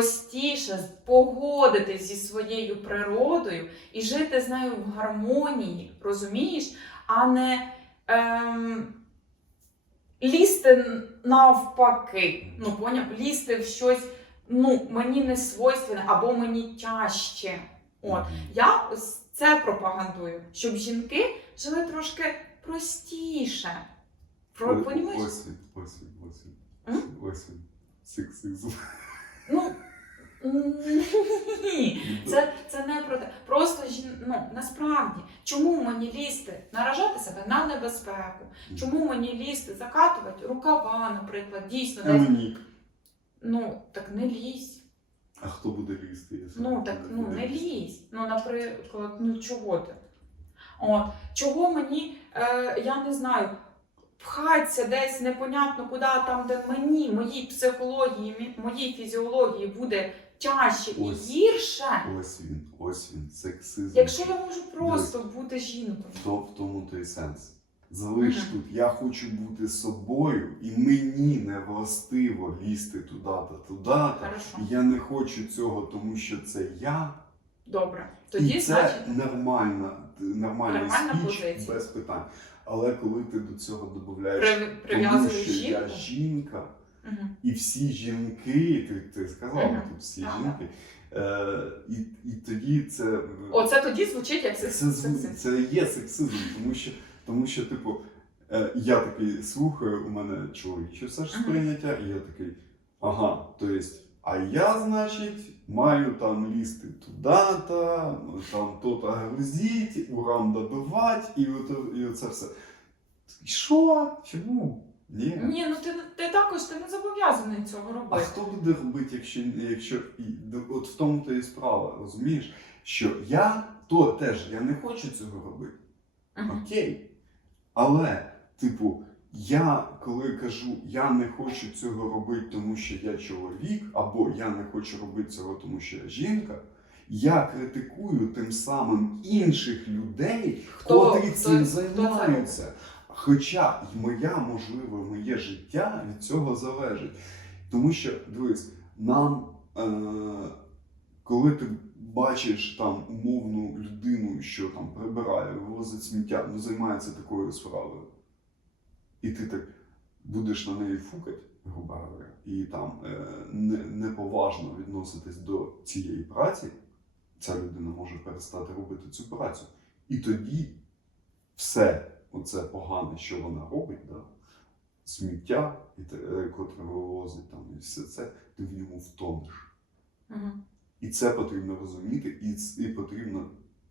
простіше погодитись зі своєю природою і жити з нею в гармонії, розумієш, а не ем, лізти навпаки. Ну, поняв, лізти в щось ну, мені не свойственне або мені тяжче. От. Я ось це пропагандую, щоб жінки жили трошки простіше. Про, він. М? Ось він. Сексизм. Ну ні, це, це не про те. Просто ну, насправді, чому мені лізти, наражати себе на небезпеку? Чому мені лізти, закатувати рукава, наприклад, дійсно десь. Емонік. Ну так не лізь. А хто буде лізти? якщо Ну так ну не лізь. Ну, наприклад, ну чого ти? От чого мені, е, я не знаю, пхатися десь непонятно куди, там, де мені, моїй психології, моїй фізіології буде тяжче і Ось. гірше, Ось він, ось він, сексизм. якщо я можу просто бути жінкою. То в тому той сенс. Залиш Мгм. тут, я хочу бути собою, і мені не властиво лізти туди-то, туди-то. Хорошо, Я не хочу цього, тому що це я. добре. Тоді і це значить нормальна, нормальний Нормальна спіч позиція. без питань. Але коли ти до цього додаєш, при, тому прив'язуєш що я жінка, І всі жінки, ти, ти сказала Мгм. тут всі Так, жінки, е, і, і тоді це, Оце тоді звучить як це, сексизм. це є сексизм, тому що, тому що типу, е, я такий слухаю, у мене чоловіче все ж сприйняття, і я такий, ага, то есть, а я, значить, маю там лізти туди-то, там то-то грузити, уран добивати, і, і оце все. Що? Чому? Ні. Ні, ну ти, ти також ти не зобов'язаний цього робити. А хто буде робити, якщо, якщо от в тому то і справа, розумієш? Що я то теж я не хочу цього робити. Мгм. Окей. Але, типу, я коли кажу, я не хочу цього робити, тому що я чоловік, або я не хочу робити цього, тому що я жінка, я критикую тим самим інших людей, Хто- котрі хто- цим хто займаються. Хоча й моя, можливо, моє життя від цього залежить. Тому що, дивись, нам, е- коли ти бачиш там умовну людину, що там прибирає, вивозить сміття, ну займається такою справою, і ти так будеш на неї фукати, грубо говоря, і там е- не, неповажно відноситись до цієї праці, ця людина може перестати робити цю працю. І тоді все оце погане, що вона робить, да, сміття, е, котре вивозить там, і все це, ти в ньому втонеш. Мгм. І це потрібно розуміти, і, і потрібно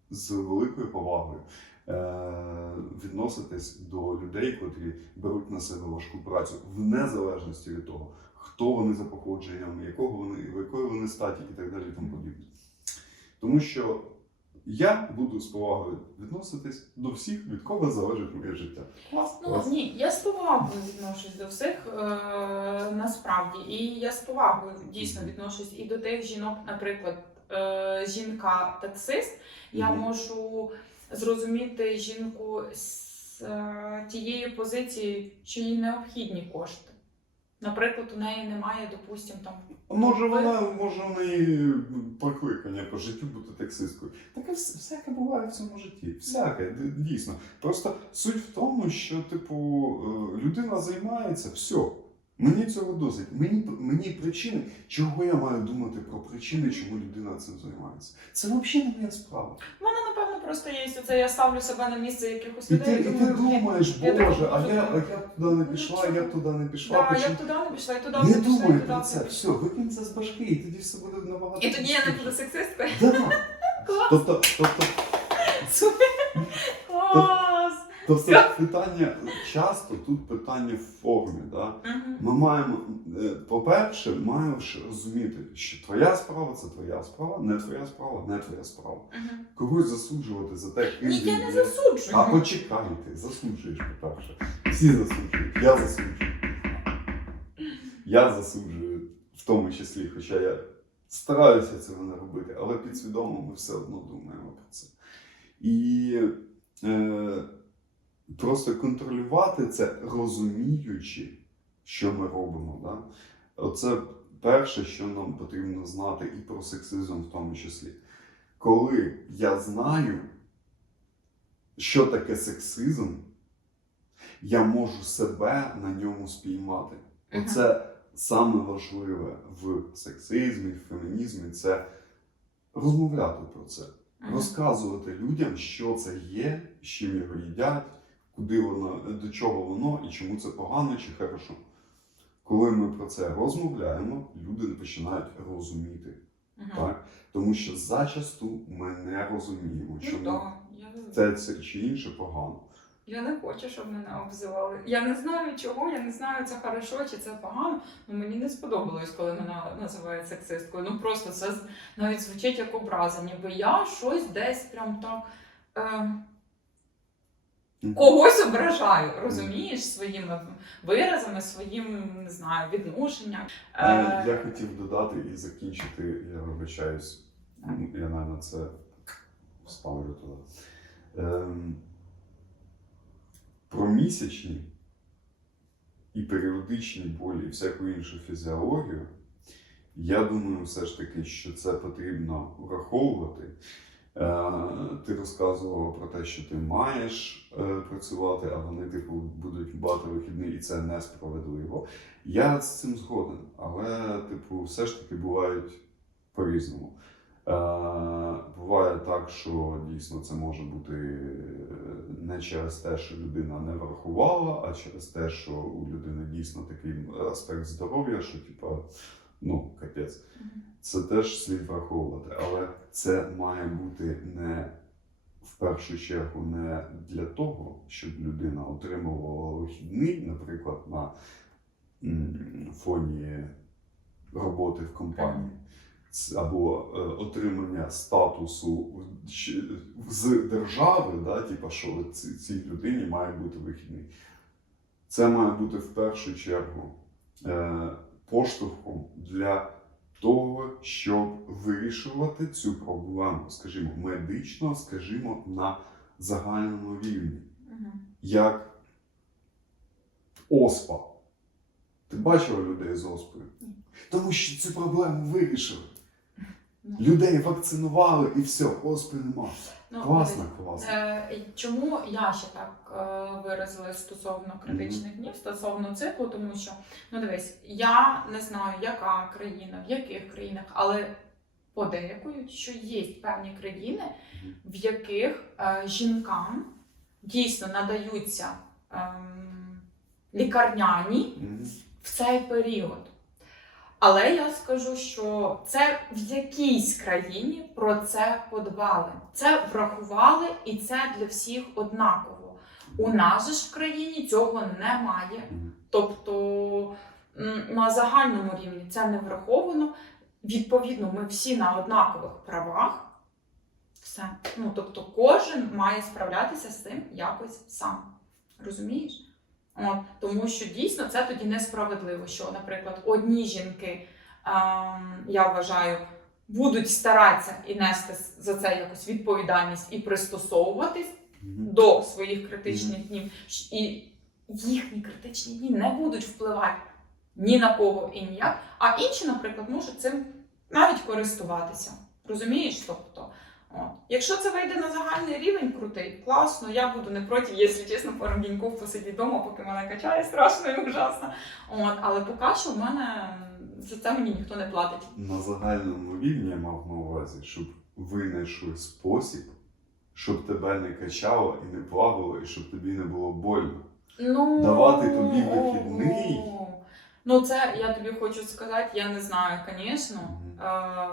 з великою повагою е- відноситись до людей, котрі беруть на себе важку працю, в незалежності від того, хто вони за походженням, якого вони, якої вони статі і так далі. І тому подібне. Тому що я буду з повагою відноситись до всіх, від кого залежить моє життя. Клас, Ну клас. ні, я з повагою відношусь до всіх е, насправді. І я з повагою дійсно відношусь і до тих жінок, наприклад, е, жінка-таксист. Я Мгм. можу зрозуміти жінку з е, тієї позиції, що їй необхідні кошти. Наприклад, у неї немає, допустимо, там Може, вона може в неї покликання по життю бути таксисткою. Таке всяке буває в цьому житті. Всяке, дійсно. Просто суть в тому, що, типу, е, людина займається, все. Мені цього досить. Мені, мені причини, чого я маю думати про причини, чому людина цим займається. Це взагалі не моя справа. Напевно, просто є це, я ставлю себе на місце якихось І людей. ти, і ти думаю, думаєш, я так Боже, а можу я, а я б туди не пішла, я б туди не пішла. Да, я почему- б туди не пішла, і туди Не б не пішла, і думай туди про б це. не Все, пішла. викинь це з башки, і тоді все буде набагато. І тоді я не простіше. буду сексисткою. Да. Тобто, тобто, Клас! Тобто питання часто тут питання в формі. Да? Ми маємо, е, по-перше, маєш розуміти, що твоя справа це твоя справа, не твоя справа, не твоя справа. Когось засуджувати за те, Ні, я не засуджую. А почекай, ти засуджуєш, по-перше. Всі засуджують, я засуджую. Я засуджую в тому числі, хоча я стараюся цього не робити, але підсвідомо ми все одно думаємо про це. І е, просто контролювати це, розуміючи, що ми робимо. Да? Оце перше, що нам потрібно знати, і про сексизм в тому числі. Коли я знаю, що таке сексизм, я можу себе на ньому спіймати. Мгм. Оце саме важливе в сексизмі, в фемінізмі це розмовляти про це, розказувати людям, що це є, з чим його їдять, куди воно, до чого воно і чому це погано чи хорошо. Коли ми про це розмовляємо, люди починають розуміти. Мгм. Так? Тому що зачасту ми не розуміємо, Ну, да. Я... це, це чи інше погано. Я не хочу, щоб мене обзивали. Я не знаю чого, я не знаю, це хорошо чи це погано. Ну мені не сподобалось, коли мене називають сексисткою. Ну просто це навіть звучить як образа, ніби я щось десь прям так. Е. когось ображаю, розумієш, своїми виразами, своїм не знаю, відношенням. Е, Е, Я хотів додати і закінчити, я вибачаюсь, Ну, я навіть це вставлю туди. Ем, про місячні і періодичні болі і всяку іншу фізіологію, я думаю, все ж таки, що це потрібно враховувати. Е, Ти розказувала про те, що ти маєш е, працювати, а вони типу будуть бати вихідний, і це несправедливо. Я з цим згоден, але типу, все ж таки бувають по-різному. Е, буває так, що дійсно це може бути не через те, що людина не врахувала, а через те, що у людини дійсно такий аспект здоров'я, що типу, ну, капець. Це теж слід враховувати, але це має бути не в першу чергу не для того, щоб людина отримувала вихідний, наприклад, на фоні роботи в компанії. Або е, отримання статусу з держави, да, типу, що от ці- цій людині має бути вихідний. Це має бути в першу чергу е, поштовхом для того, щоб вирішувати цю проблему, скажімо, медично, скажімо, на загальному рівні, як оспа. Ти бачила людей з оспою? Тому що цю проблему вирішили. Людей вакцинували і все, оспи нема. Ну, Класно, класно. Е, Чому я ще так е, виразилась стосовно критичних днів, стосовно циклу, тому що ну дивись, я не знаю, яка країна, в яких країнах, але подейкують, що є певні країни, в яких е, жінкам дійсно надаються ем, лікарняні Мгм. в цей період. Але я скажу, що це в якійсь країні про це подбали. Це врахували, і це для всіх однаково. У нас ж в країні цього немає. Тобто на загальному рівні це не враховано. Відповідно, ми всі на однакових правах. Все. Ну, тобто, кожен має справлятися з цим якось сам. Розумієш? От, тому що дійсно це тоді несправедливо, що, наприклад, одні жінки, ем, я вважаю, будуть старатися і нести за це якусь відповідальність і пристосовуватись до своїх критичних днів, і їхні критичні дні не будуть впливати ні на кого і ніяк. А інші, наприклад, можуть цим навіть користуватися. Розумієш? Тобто, от. якщо це вийде на загальний рівень, крутий, класно, я буду не проти, якщо чесно, пару дньків посидіти вдома, поки мене качає страшно і ужасно. От. Але поки що в мене за це мені ніхто не платить. На загальному рівні я мав на увазі, щоб винайшли спосіб, щоб тебе не качало і не плавало, і щоб тобі не було больно. Ну, Давати тобі вихідний. Ну, це я тобі хочу сказати, я не знаю, звісно. Мгм. Е,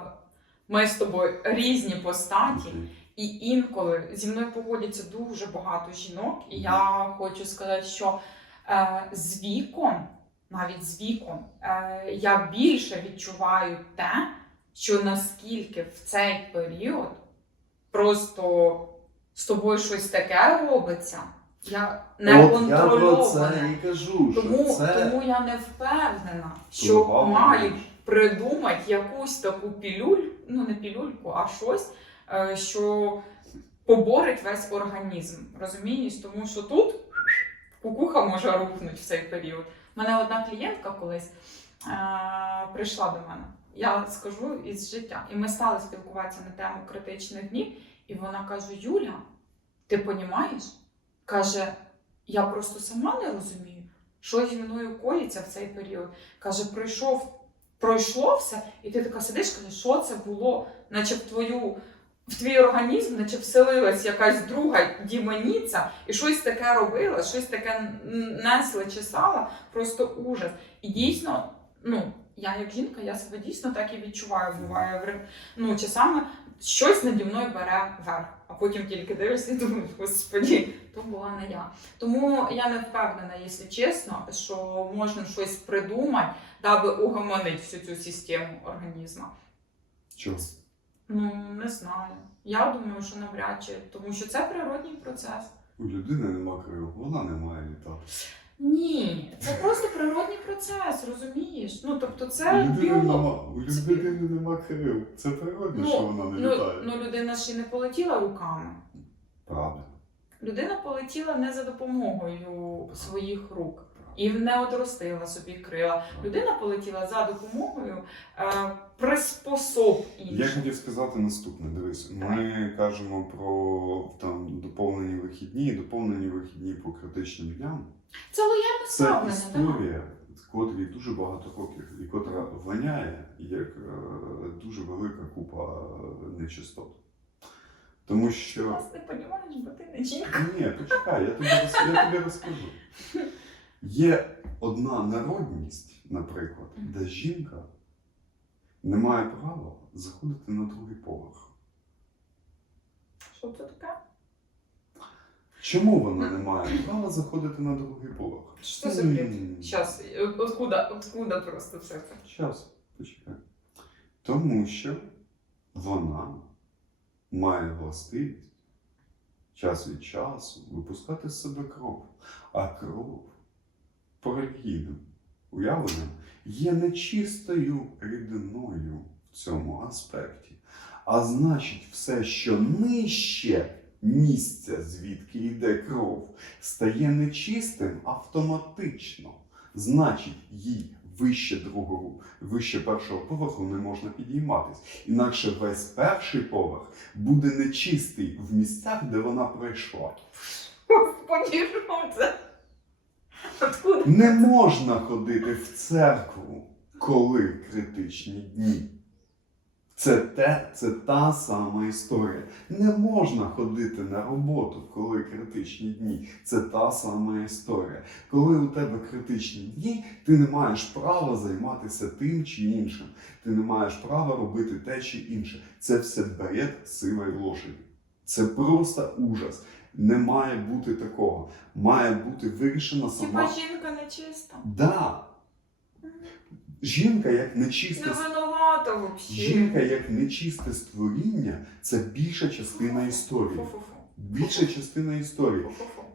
Ми з тобою різні постаті, і інколи зі мною погодяться дуже багато жінок, і я хочу сказати, що е, з віком, навіть з віком, е, я більше відчуваю те, що наскільки в цей період просто з тобою щось таке робиться. Я не От я про це і кажу, що Тому, це тому я не впевнена, що мають. Придумати якусь таку пілюль, ну не пілюльку, а щось, е, що поборить весь організм. Розумієш? Тому що тут кукуха може рухнути в цей період. У мене одна клієнтка колись е, прийшла до мене. Я скажу із життя. І ми стали спілкуватися на тему критичних днів. І вона каже: Юля, ти понімаєш? Каже, я просто сама не розумію, що зі мною коїться в цей період. Каже, пройшов, пройшло все, і ти така сидиш, каже, що це було, наче в твою. В твій організм, наче вселилась якась друга дімоніця, і щось таке робила, щось таке н- несла, чесала, просто ужас. І дійсно, ну, я як жінка, я себе дійсно так і відчуваю. Буває ну, часами щось наді мною бере верх, а потім тільки дивишся і думаєш, господі, то була не я. Тому я не впевнена, якщо чесно, що можна щось придумати, даби угомонити всю цю систему організму. Чого? Ну, не знаю. Я думаю, що навряд чи, тому що це природній процес. У людини нема крил, вона не має літати. Ні, це просто природній процес, розумієш? Ну тобто У це людини біолог. нема, у людини нема крил. Це природно, що вона не ну, літає. ну людина і не полетіла руками. Правда. Людина полетіла не за допомогою своїх рук і не отростила собі крила. Людина полетіла за допомогою е, приспособ Я інших. хотів сказати наступне. Дивись, ми кажемо про там доповнені вихідні, доповнені вихідні по критичним дням. Це лояльне Це ставлення, так? історія, котрій дуже багато років, і котра воняє як е, дуже велика купа е, нечистот. Тому що Нас не розумієш, бо ти не жінка. ні, почекай, я тобі, роз- я тобі розкажу. Є одна народність, наприклад, де жінка не має права заходити на другий поверх. Що це таке? Чому вона не має права заходити на другий поверх? Що за бред? М. Откуда, откуда просто все це? Час, почекай. Тому що вона має властивість час від часу випускати з себе кров. А кров по релігійним уявленням є нечистою рідиною в цьому аспекті. А значить, все, що нижче місця, звідки йде кров, стає нечистим автоматично. Значить, їй вище другого, вище першого поверху не можна підійматись. Інакше весь перший поверх буде нечистий в місцях, де вона пройшла. Це? Не можна ходити в церкву, коли критичні дні. Це, те, це та сама історія. Не можна ходити на роботу, коли критичні дні. Це та сама історія. Коли у тебе критичні дні, ти не маєш права займатися тим чи іншим. Ти не маєш права робити те чи інше. Це все бред сивої лошаді. Це просто ужас. Не має бути такого. Має бути вирішена сама. Типа жінка нечиста. Да. Жінка як нечисте жінка як нечисте створіння це більша частина історії. Більша частина історії.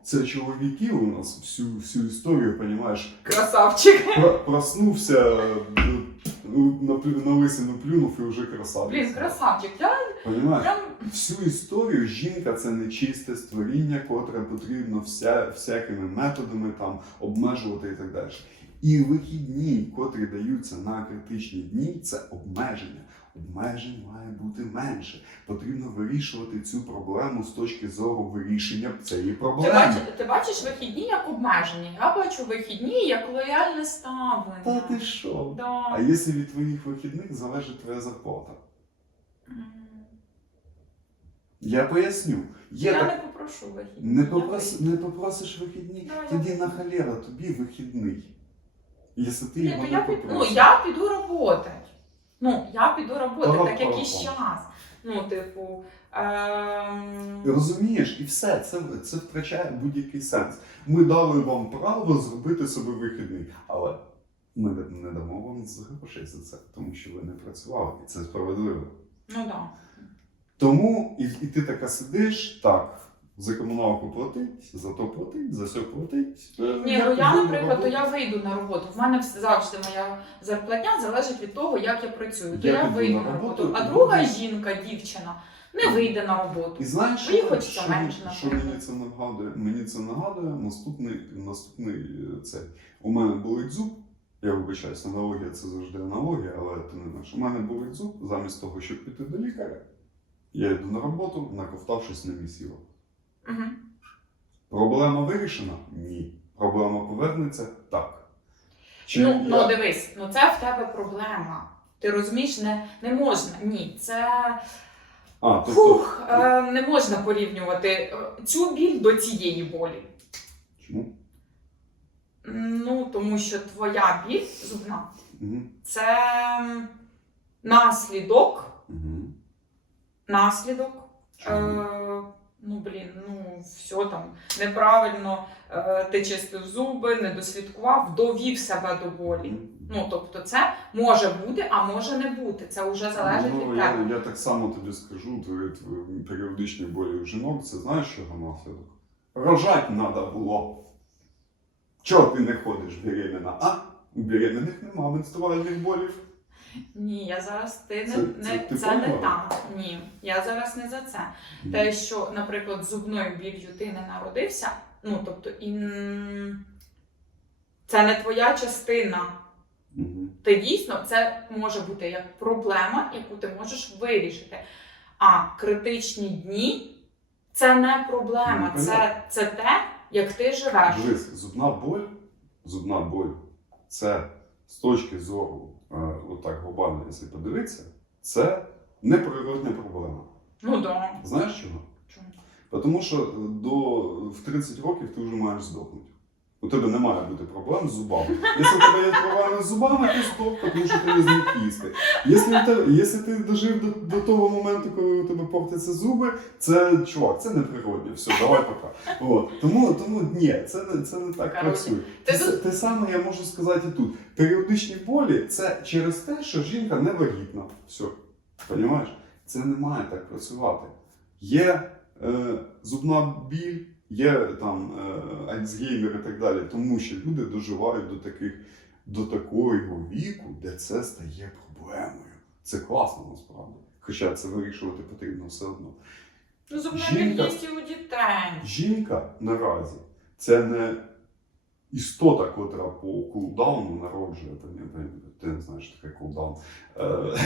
Це чоловіки у нас всю, всю історію, понімаєш, Красавчик. про- проснувся, е, ну, на, на лисину плюнув і вже красавець. Блін, красавчик. Я Понімаєш? прям Всю історію жінка це нечисте створіння, котре потрібно вся, всякими методами там обмежувати і так далі. І вихідні, котрі даються на критичні дні, це обмеження. Обмежень має бути менше. Потрібно вирішувати цю проблему з точки зору вирішення цієї Ти проблеми. бачиш, ти бачиш вихідні як обмеження. Я бачу вихідні як лояльне ставлення. Та ти що? Да. А якщо від твоїх вихідних залежить твоя зарплата? М. Я поясню. Є Я так... не попрошу вихідні. Не, попрос... не попросиш вихідні, Да, тоді вийду. на халера тобі вихідний. Якщо ти його не ну, попросиш. я піду роботи. Ну, я піду роботи, так пара, якийсь пара. час. Ну, типу. Ем... Розумієш, і все, це, це втрачає будь-який сенс. Ми дали вам право зробити собі вихідний, але ми не- дамо вам грошей за це, тому що ви не працювали, і це справедливо. Ну так. Да. Тому і, і ти така сидиш, так, за комуналку платить, за то платить, за все платить. Е, Ні, ну я, наприклад, то я вийду на роботу. В мене завжди моя зарплатня залежить від того, як я працюю. То Я я, вийду на на роботу. А друга жінка, дівчина, не вийде на роботу. І знаєш, Мені що, хочеться що, менше, що мені це нагадує? Мені це нагадує наступний, наступний е, цей. У мене болить зуб, Я вибачаюсь, аналогія це завжди аналогія, але ти не знаєш. У мене болить зуб, замість того, щоб піти до лікаря, я йду на роботу, наковтавшись на місіво. Угу. Проблема вирішена? Ні. Проблема повернеться? Так. Чи Ну, я- ну дивись, ну це в тебе проблема. Ти розумієш, не, не можна. Ні, це А, тобто, фух, е, не можна порівнювати е, цю біль до цієї болі. чому? Ну, тому що твоя біль зубна Угу. це наслідок, Угу. наслідок. Е, ну, блін, ну все там неправильно е, ти чистив зуби, не дослідкував, довів себе до болі. Ну, тобто, це може бути, а може не бути. Це вже залежить ну, від я, тебе. я так само тобі скажу, твої, твої періодичні болі у жінок, це знаєш, що наслідок? Рожать треба було. Чого ти не ходиш беременна? А? У беременних нема менструальних болів. Ні, я зараз ти не Це- це, це це не там. Ні, я зараз не за це. Те, що, наприклад, зубною біллю ти не народився, ну тобто і це не твоя частина. Мгм. Ти дійсно це може бути як проблема, яку ти можеш вирішити. А критичні дні це не проблема, Ну, це, це те, як ти живеш. Дивись, зубна боль, зубна боль це з точки зору, отак глобально, якщо подивитися, це неприродна проблема. Ну да. Знаєш чого? Чому? Тому що до в 30 років ти вже маєш здохнути. Тебе не має бути проблем з зубами. Якщо у тебе є проблеми з зубами, ти здох, тому що ти не зміг їсти. Якщо, якщо ти дожив до, до того моменту, коли у тебе портяться зуби, це чувак, це неприродне. Все, давай пока. От. Тому, тому ні, це, не- це не так працює. ти Те, тут- те саме я можу сказати і тут. Періодичні болі це через те, що жінка не вагітна. Все. Понімаєш? Це не має так працювати. Є е, зубна біль, є там е, Альцгеймер і так далі, тому що люди доживають до таких до такого віку, де це стає проблемою. Це класно насправді. Хоча це вирішувати потрібно все одно. Ну, зубна є у дітей. Жінка наразі це не істота, котра по кулдауну народжує. Ти не, ти не знаєш, що таке кулдаун. Е,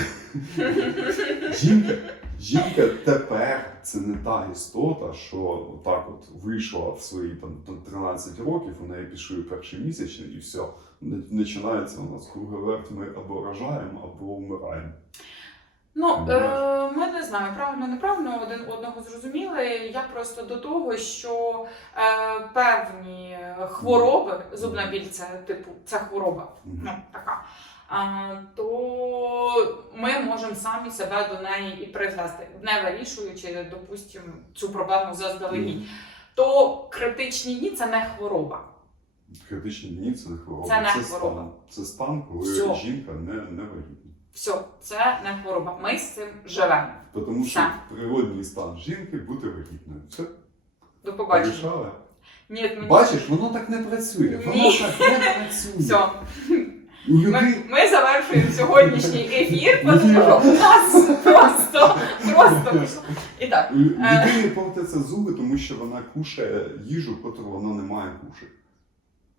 жінка, жінка тепер це не та істота, що отак от вийшла в свої там 13 років, у неї пішли перші місячні, і все. Починається у нас круговерть, ми або рожаємо, або вмираємо. Ну, е, ми не знаю, правильно, неправильно, один одного зрозуміли. Я просто до того, що е, певні хвороби, зубна біль це типу, це хвороба, ну така. е, то ми можемо самі себе до неї і призвести, не вирішуючи, допустимо, цю проблему заздалегідь. То критичні дні це не хвороба. Критичні дні це не хвороба. Це не стан. хвороба. Це стан, коли Всьо. жінка не, не вагітна. Все, це не хвороба. Ми з цим живемо. Тому що Так. природній стан жінки бути вагітною. Все, До побачення. порішали. Ні, мені... Бачиш, воно так не працює. Воно Ні. так не працює. Все. У Ми, людей ми завершуємо сьогоднішній ефір, тому що у нас просто, просто пішло. І так, у людини портяться зуби, тому що вона кушає їжу, яку вона не має кушати.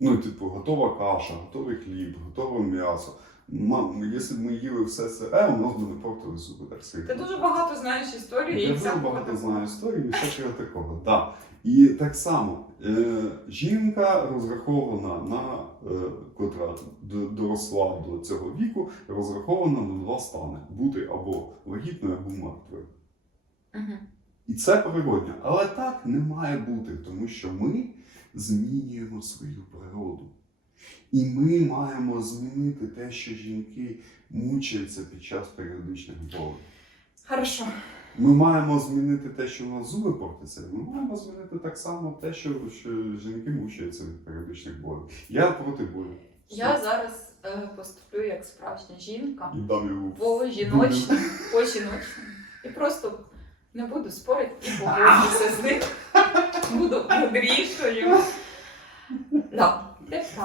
Ну, типу, готова каша, готовий хліб, готове м'ясо. Мам, якщо б ми їли все це, е, у нас би не портили зуби так сильно. ти дуже багато знаєш історії Я і дуже багато знаю історії і всякого такого. Да. І так само е, жінка розрахована на е, котра доросла до цього віку, розрахована на два стани: бути або вагітною, або мертвою. І це природньо. Але так не має бути, тому що ми змінюємо свою природу. І ми маємо змінити те, що жінки мучаються під час періодичних болей. Хорошо. Ми маємо змінити те, що у нас зуби портяться. Ми маємо змінити так само те, що, що жінки мучаються від періодичних болів. Я проти болю. Я зараз е, поступлю як справжня жінка і дам йому по жіночному, по жіночному. І просто не буду спорити і погоджуся з ним. Буду мудрішою. Да.